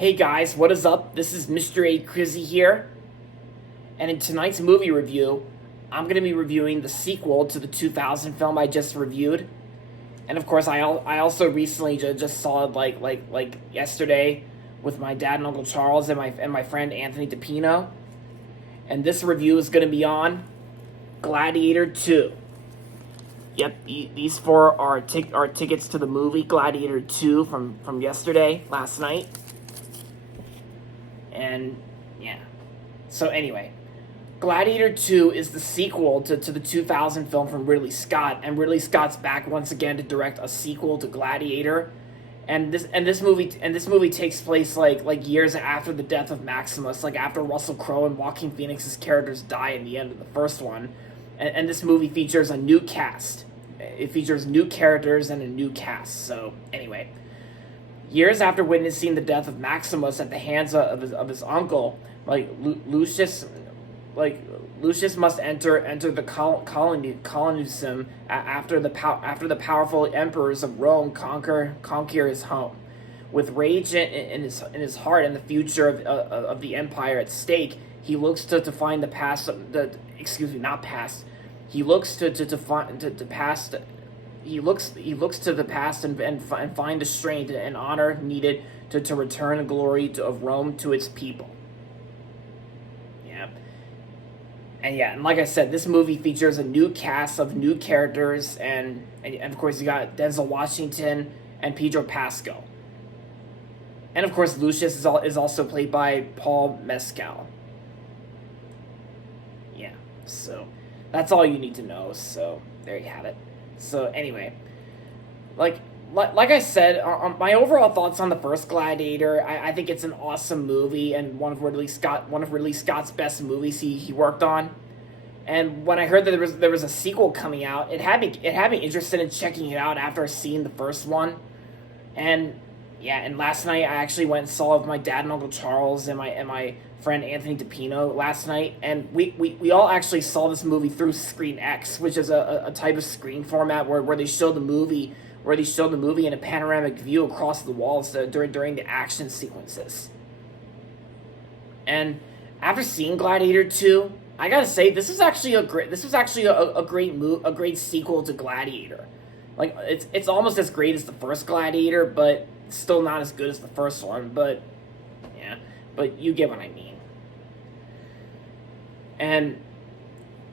Hey guys, what is up? This is Mr. A. Crizzy here, and in tonight's movie review, I'm going to be reviewing the sequel to the 2000 film I just reviewed. And of course, I also recently just saw it like yesterday with my dad and Uncle Charles and my friend Anthony DePino. And this review is going to be on Gladiator II. Yep, these four are tickets to the movie Gladiator II from yesterday, last night. And yeah. So anyway, Gladiator II is the sequel to the 2000 film from Ridley Scott, and Ridley Scott's back once again to direct a sequel to Gladiator. And this movie takes place like years after the death of Maximus, like after Russell Crowe and Joaquin Phoenix's characters die in the end of the first one. And this movie features a new cast. It features new characters and a new cast. So anyway, years after witnessing the death of Maximus at the hands of his uncle, Lucius must enter the colonialism after the powerful emperors of Rome conquer his home. With rage in his heart and the future of the empire at stake, he looks to find the past. Not past. He looks to past. He looks to the past and find the strength and honor needed to return the glory of Rome to its people. Yeah. And like I said, this movie features a new cast of new characters, and of course you got Denzel Washington and Pedro Pascal. And of course Lucius is also played by Paul Mescal. Yeah, so that's all you need to know, so there you have it. So anyway, like I said, my overall thoughts on the first Gladiator, I think it's an awesome movie and one of Ridley Scott's best movies he worked on. And when I heard that there was a sequel coming out, it had me interested in checking it out after seeing the first one. And yeah, and last night I actually went and saw it with my dad and Uncle Charles and my friend Anthony DePino last night, and we all actually saw this movie through Screen X, which is a type of screen format where they show the movie in a panoramic view across the walls during the action sequences. And after seeing Gladiator 2, I gotta say this was actually a great sequel to Gladiator. Like it's almost as great as the first Gladiator, but still not as good as the first one. But yeah, but you get what I mean. And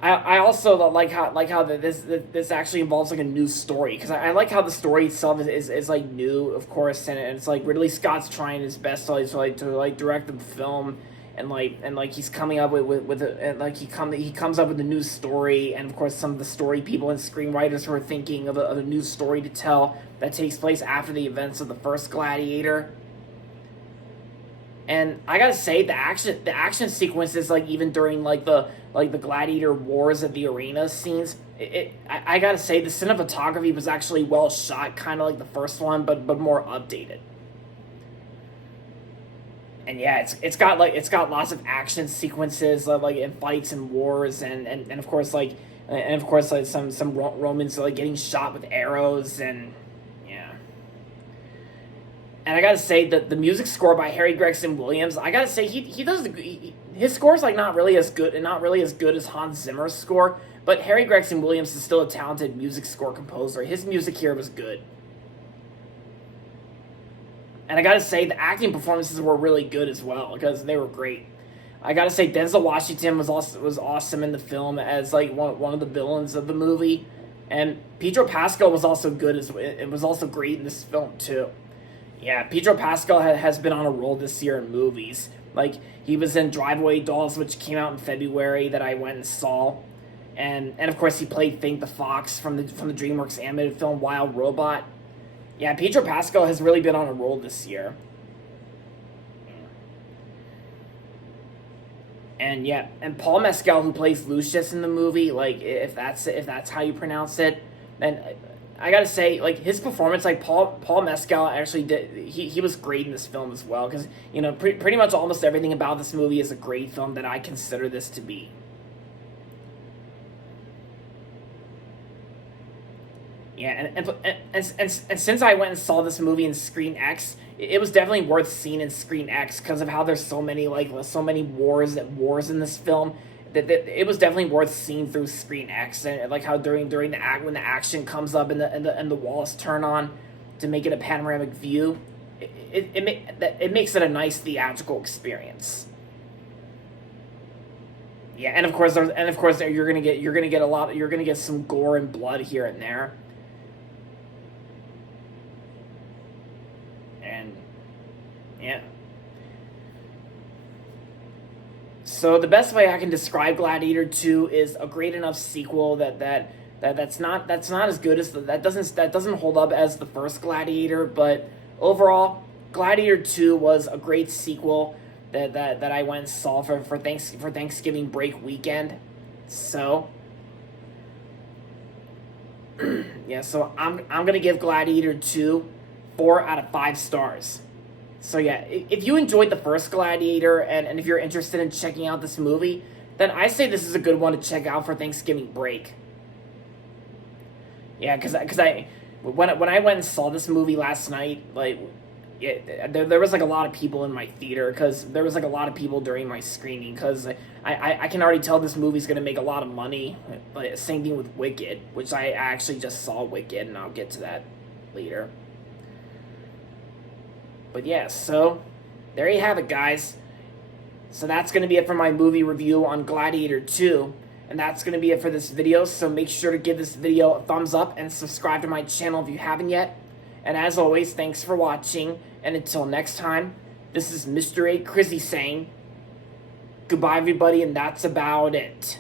I also like how this actually involves like a new story, because I like how the story itself is like new, of course, and it's like Ridley Scott's trying his best to direct the film, and he's coming up he comes up with a new story, and of course some of the story people and screenwriters were thinking of a new story to tell that takes place after the events of the first Gladiator. And I gotta say, the action sequences, like even during the gladiator wars at the arena scenes, I gotta say the cinematography was actually well shot, kind of like the first one, but more updated. And yeah, it's got lots of action sequences, like in fights and wars, and of course like some Romans like getting shot with arrows. And yeah. And I gotta say that the music score by Harry Gregson Williams, I gotta say his score's like not really as good as Hans Zimmer's score, but Harry Gregson Williams is still a talented music score composer. His music here was good. And I gotta say the acting performances were really good as well, because they were great. I gotta say Denzel Washington was awesome in the film as like one of the villains of the movie, and Pedro Pascal was also great in this film too. Yeah, Pedro Pascal has been on a roll this year in movies. Like, he was in Driveway Dolls, which came out in February, that I went and saw. And of course, he played Fink the Fox from the DreamWorks animated film Wild Robot. Yeah, Pedro Pascal has really been on a roll this year. And yeah, and Paul Mescal, who plays Lucius in the movie, like, if that's how you pronounce it, then I gotta say, like, his performance, like, Paul Mescal actually he was great in this film as well, because, you know, pretty much almost everything about this movie is a great film that I consider this to be. Yeah, and since I went and saw this movie in Screen X, it was definitely worth seeing in Screen X because of how there's so many wars in this film. That it was definitely worth seeing through Screen X, and like how during the act when the action comes up and the walls turn on to make it a panoramic view, it makes it a nice theatrical experience. Yeah, and of course you're gonna get some gore and blood here and there, and yeah. So the best way I can describe Gladiator 2 is a great enough sequel that's not as good as that doesn't hold up as the first Gladiator, but overall Gladiator 2 was a great sequel that I went and saw for Thanksgiving break weekend. So yeah, so I'm gonna give Gladiator 2 4 out of 5 stars. So yeah, if you enjoyed the first Gladiator and if you're interested in checking out this movie, then I say this is a good one to check out for Thanksgiving break. Yeah, because when I went and saw this movie last night, like, yeah, there was like a lot of people in my theater because there was like a lot of people during my screening because I can already tell this movie's gonna make a lot of money. Like, same thing with Wicked, which I actually just saw Wicked, and I'll get to that later. But yeah, so there you have it, guys. So that's going to be it for my movie review on Gladiator 2. And that's going to be it for this video. So make sure to give this video a thumbs up and subscribe to my channel if you haven't yet. And as always, thanks for watching. And until next time, this is Mr. A. Crizzy saying goodbye, everybody, and that's about it.